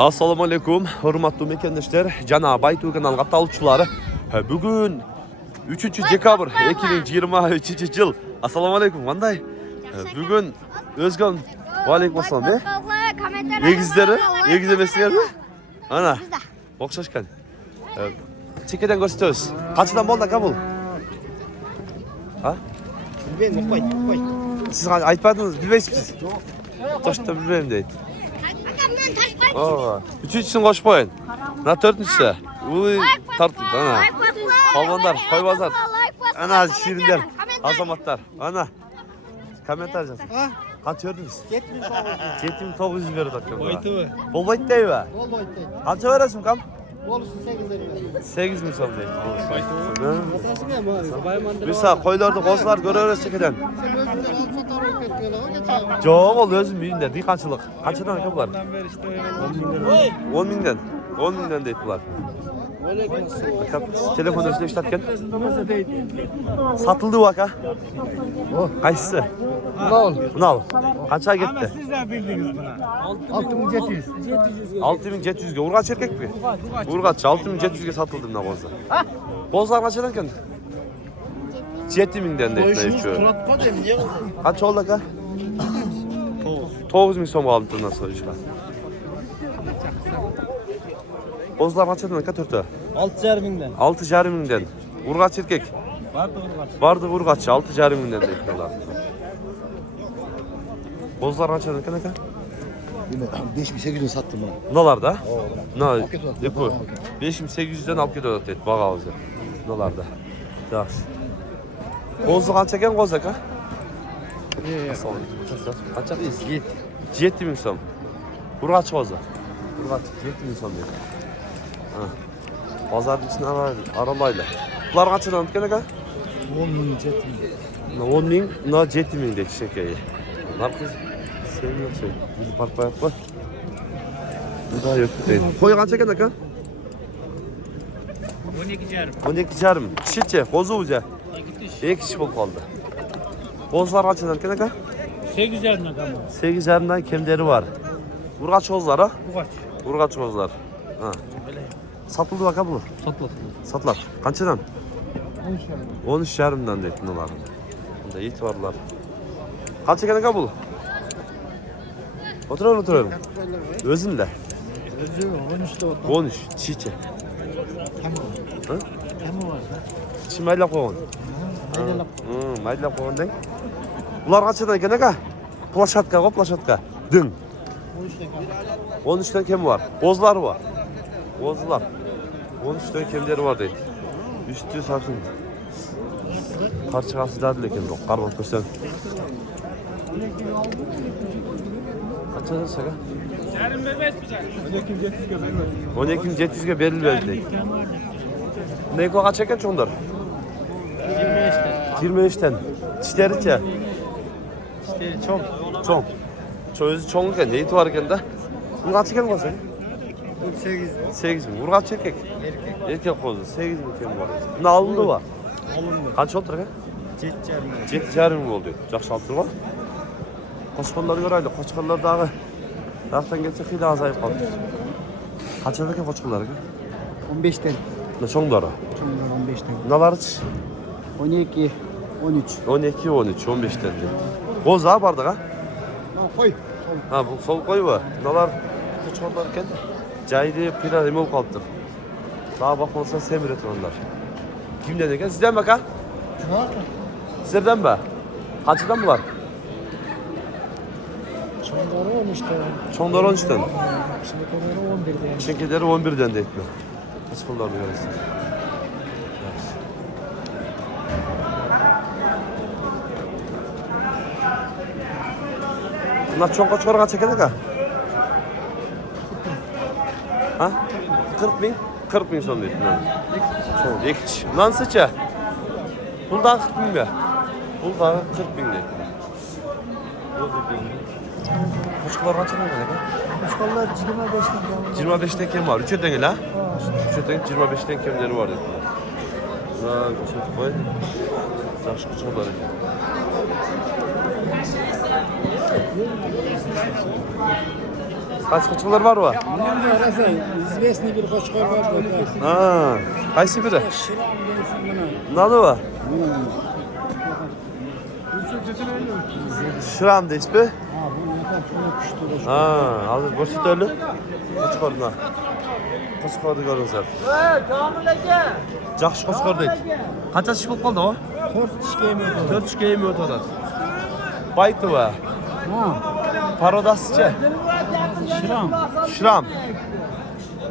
Assalamu alaikum, hurmatly mekendaşlar. Jana Baytu kanalga talçulary. Bugün 3 dekabr 2023 yıl. Assalamu alaikum, qanday? Bugün Özgan wa alaikum assalam. Egizlemesizler mi? Ana. Okşaşkan. Çekeden gösteririz. Kaçdan boldu aka bu? Ha? Bilmem, koy. Siz aytmadınız, bilmeysiniz. Toşta bilmem deydi. Üçüncüsünü koşup koyun. Na dördüncüsü. Uy tartıldı ana. Hayvanlar, hayvanlar. Ana şirinler, azamatlar. Ana. Komentar yazın. Kaç gördünüz? 7900 verdi hakkında. Boyutu mu? Bol boyut değil mi? Bol boyutu. Kaça veresin kam? Bolusu 8 lira. 8 bin son değil. Nasıl ne var? Mesela koylarda kozlar görüyoruz çekeden. Sen özünden alsa tarih bekliyorlar. O geçer. Yok ol özüm büyüğünde, dikkaçılık. Kaçadan aka bular? 10 binden. 10 binden deyip bular. Telefon üstüne işlerken satıldı bu aka. Kaçısı? Bunu al. Kaça gitti? Ama siz de bildiniz buna. 6700. 6700'ge. Urgaç erkek mi? Urgaç 6700'ge satıldı buna kozda. Kozlar kaçadan kendi? 7000'den deyip ne içiyor? Kaç oldu aka? 9000 son aldım bundan sonra işgal. Kozlar kaçadan aka törtü? 6.500'den. 6.500'den. Urgaç erkek. Vardı Urgaç 6.500'den deyip diyorlar. Kozlar kaçadan aka? 5800'den sattım ben. Nolarda? Na, yapı. 5800'den alıp gidiyor dedi. Bağa ağzı. Nolarda. Yaxşı. Qozu qancha ekan qo'z aka? Qancha? 7000 so'm. Urg'ach qo'zi. Urg'ach 7000 so'm dedi. Ha. Bozorning ichini aralaydi. Bular qanchadan ekan aka? 10.000, 7.000. 10 ming, 7 ming deydi shekayga. Narxiz sen yo'qsa, bizni farq qo'yib qo'y. Bunda yo'q deydi. Qo'y qancha ekan aka? 12,5. 12,5. Kishicha, qo'zi o'zi. 2 kishi bo'lib qoldi. Qo'zlar qanchadan ekan aka? 8,5'dan kama. 8,5dan kemderi var. Urg'ach qo'zlar ha? Urg'ach. Urg'ach qo'zlar. Ha. Satıldı aka bu. Satılır. Qanchadan? 13,5dan deydi bular. Bunda it varlar. Qancha ekan aka bu? Oturalım. Özünde. Özü 13'te otur. 13 çiçe. Ha? Hem var. Çi maylab qo'ygan. Maylab qo'ygandan. Bular qanchadan ekan aka? Plashatka. Ding. 13'ten kim var? Qo'zlar var. Qo'zlar. 13'ten kimleri var deydi. Üstü sarsın. Qarchig'asi dadil ekan bu. Qarab ko'rsan. Qanchadan aka? Yarım vermezmeyecek. 12.700'ge berilmedi deydi. Ne kaç ekan çoğunlar? 25'ten. Çişleriçe? İşte çok. Çoğun. Özü çoğun ekan, neyi var ekan da? Bu kaç ekan olsa? 8 bin. Urgaç erkek? Erkek qo'zi 8 bin kem var. Buni alındı var. Qancha oldu aka? 7,5 bin oldu. Yaxshi olib turibdi. Qo'chqonlarga ko'raylik. Qo'chqonlar dag'i vaqtdan kelsa xiyla azayib qoldi. Qanchadan ekan qo'chqonlar aka? 15'ten. Cho'ngdori. 15'ten. Nalarichi? 12, 13. 12, 13, 15'ten. Qo'zi ha bardiq ha? Koy. Ha bu sol qo'yib. Nalar qo'chqonlar ekan. Jaydi pira nima bo'lib qolibdi. Daha bakmasa semiret onlar. Kimden ekan? Sizden mi aka? Sizden mi? Kaçıdan mı var? Çondoro 13'ten. Çoğunlar 13'ten. Çinkeleri 11'den. Çinkeleri 11'den de etmiyor. Kaç kullarını görürsün? Bunlar çok kaç para çeken aka? Ha? 40 bin? 40 bin son değil. Çok iki kişi. Lan sıça. Bundan 40 bin mi? Bundan 40 bin değil. Koşkular kaç tane aka? Koşkollar 25'ten. 25'ten kim var? 3'ten gel ha? 3'ten 25'ten kimleri var dedi. Lan çok koy. Yaxşı koşkular ekan. Kaç koçkalar var mı? Bundan da arası izvesni bir koçkar var. Ha, kaysi biri? Şiram gelsin buna. Nalı var. Şıram da ismi. Ha bu ne kadar şuna kuştu. Ha, hazır boşluk öyle. Koçkarına. Koçkardı görünsün. Жақсы koçkar değil. Kaça şiş bulup kaldı o? 4 kişi yemiyor. 4 şişke yemiyor otadan. Baytı var. Ha. Parodasçı. Şiram. Şıram.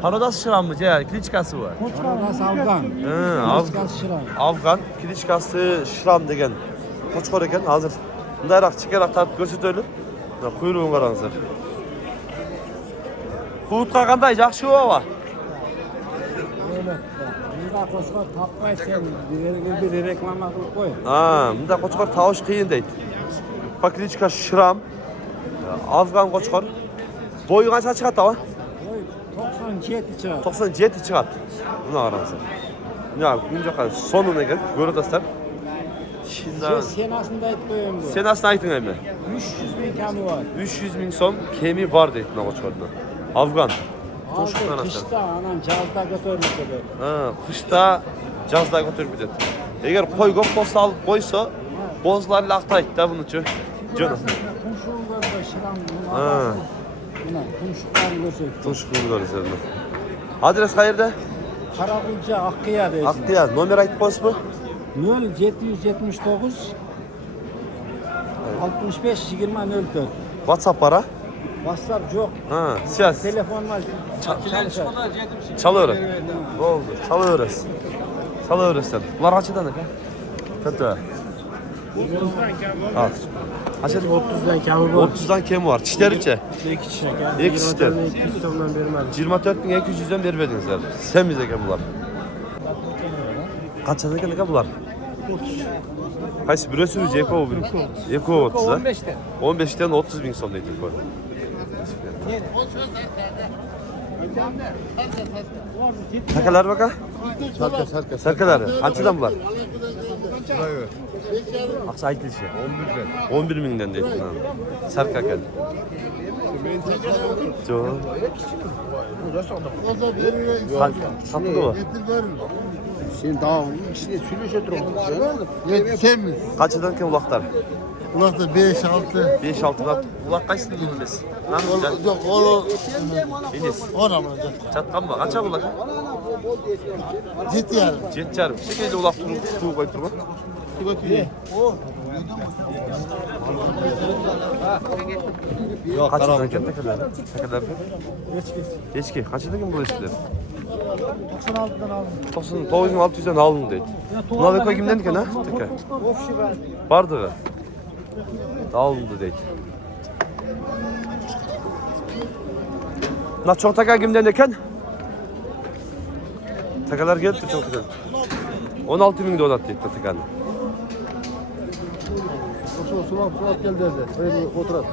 Parodas şıram mı? Yani kiliçkası var. Koçkar Afgan. Hı, Afgan Şiram. Afgan kiliçkası şıram degen. Koçkar eken hazır. Bundarak çıkarak tartıp gösterip kuyruğun karanızdır. Kuğutqa qanday жақсы ova? Öyle. Bunda koçkar tapmay sen bir reklama kılıp koy. Ha, bunda qo'chqor tavosh qiyin deydi. Paklichka Shram, Afgan qo'chqor. Bo'yi qancha chiqadi ava? Oy 97 çıkar. 97 chiqadi. Buni qaranglar. Ya, buncha sonuna ekan, ko'rasizlar. Shundan Senasında aytib koyayım bu. senasini ayting endi. 300 bin kamı var. 300 ming so'm kemi bor deydi buni qo'chqorda. Afgan. To'shqon Aldı arasida. kışta anam cihazda götürmüş dedi. Ha, qishda jazda ko'tarib ketadi. Agar qo'y ko'p bo'lsa olib qo'ysa, bo'zlar laqtaydi-da buning-chi. Jo'na. Tumşuğun gözü şiram. Ha. Buna tumşuklarını görsek. To'shqon ko'rasizlar. Adres qayerda? Karakulca Akkıya deysin. Aqtiya, nomer aytib qo'yasizmi? 0779 65 20 04. WhatsApp bara. WhatsApp yok. Ha, siyas. Telefon var. Çalışır. Çalıver. Oldu. Çalıverasiz. Çalıverasiz. Bular qanchadan aka? Katta. Al. Qancha? 30'dan kamı var. 30'dan kemi var. Tishlaricha? 2 çiçek. İki çiçek. 200 so'mdan bermadi. 24200 dan berib edingizlar. Semiz ekan bular. Qanchadan ekan aka bular? 30. Qaysi birisi o'zi eko bir. Eko 30 ha? 15'te. 15'ten 30 bin so'm deydi bu. Takalar baka? Sarkalar. Qanchadan bular? Aqsa aytilishi. 11 mingdan deydi. Sarka ekan. Jo. Satıldı mı? Sen daha onun içine sürüş oturmuş. Yetişemiz. Kaçıdan ki ulaklar? Ulan da 5-6. 5-6 ulak. Ulak kaçsın bilmez. Lan güzel. Yok oğlum. Deniz. 10 ama. Çatkan mı? Kaça ulak? Ciddi yani. Jetçarım. Şekilde ulak tuğu koyup durma. Yok Kaçıdan ki tekeler? Tekeler mi? Geçki. Kaçıdan ki bu işler? 96'dan aldım. 9600'den alın deydi. Buna da koy kimden diken ha? Teke. Vardı. Alındı deydi. Buna çok taka kimden diken? Takalar geldi çok güzel. 16 bin dolar deydi tekanı. Sulat gel derdi. Öyle oturat.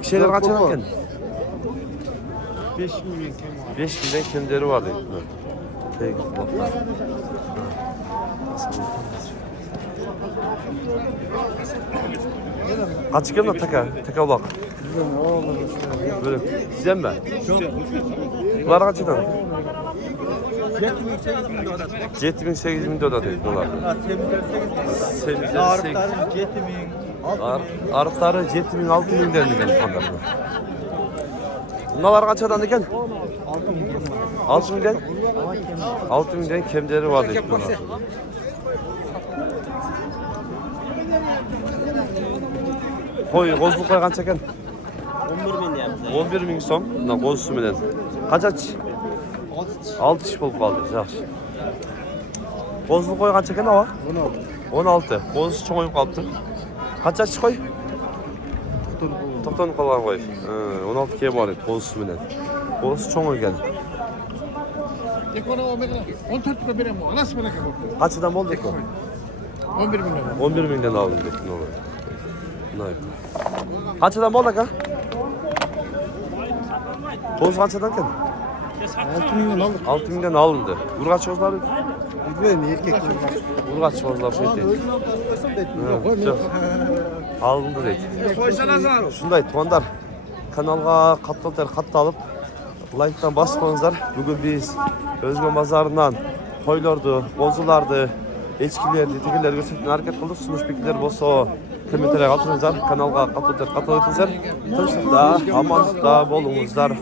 Bir şeyler kaçan eken. 5 milyon kamı var. 5 binden kendileri var deydi. Peki. Kaç iken de taka ulak. Böyle. Sizden mi? Bunlar kaçıdan? 7 bin dolar deydi dolar. Semizler 8. Arıkları 7 bin 6 bin derdi ben kanlarına. Bunlar kaçadan eken? 6 binden? 6 binden kemleri var deydi bunlar. Koy, kozluk koy kança eken? 11 bin so'm. Buna qo'zisi bilan. Qancha? 6 ish bo'lib qoldi. Yaxshi. Qo'zini qo'y qancha ekan ava? 16. Qo'zisi cho'ng'ib qolibdi. Qancha ish qo'y? To'xtanib qolgan qo'y. 16 ga bor edi qo'zisi bilan. Qo'zisi cho'ng'igan. Ekonomi omega 14 lira veremem. Nasıl merak ediyorum? Qanchadan bo'ldi ekan? 11 milyon. 11 mingdan oldim deb. Nay. Qanchadan bo'ldi aka? Qo'z qanchadan ekan? 6 milyon aldık. 6 mingdan olindi. Urg'ach qo'zlari Bilmiyorum erkek kim var. urg'ach qo'zlar shu deydi. Alındı deydi. Shunday tuğandar. Kanalga katты alıp like'tan basmanızlar. Bugün biz Özgen Bazarından koylardı, bozulardı, echkilerdi, tegelerdi göstermeye hareket kıldık. Sunuş bekler bolsa kommentarga qoldiringizlar. Kanalga katты o'tingizlar. Tinchlikda, omonlikda bo'lingizlar.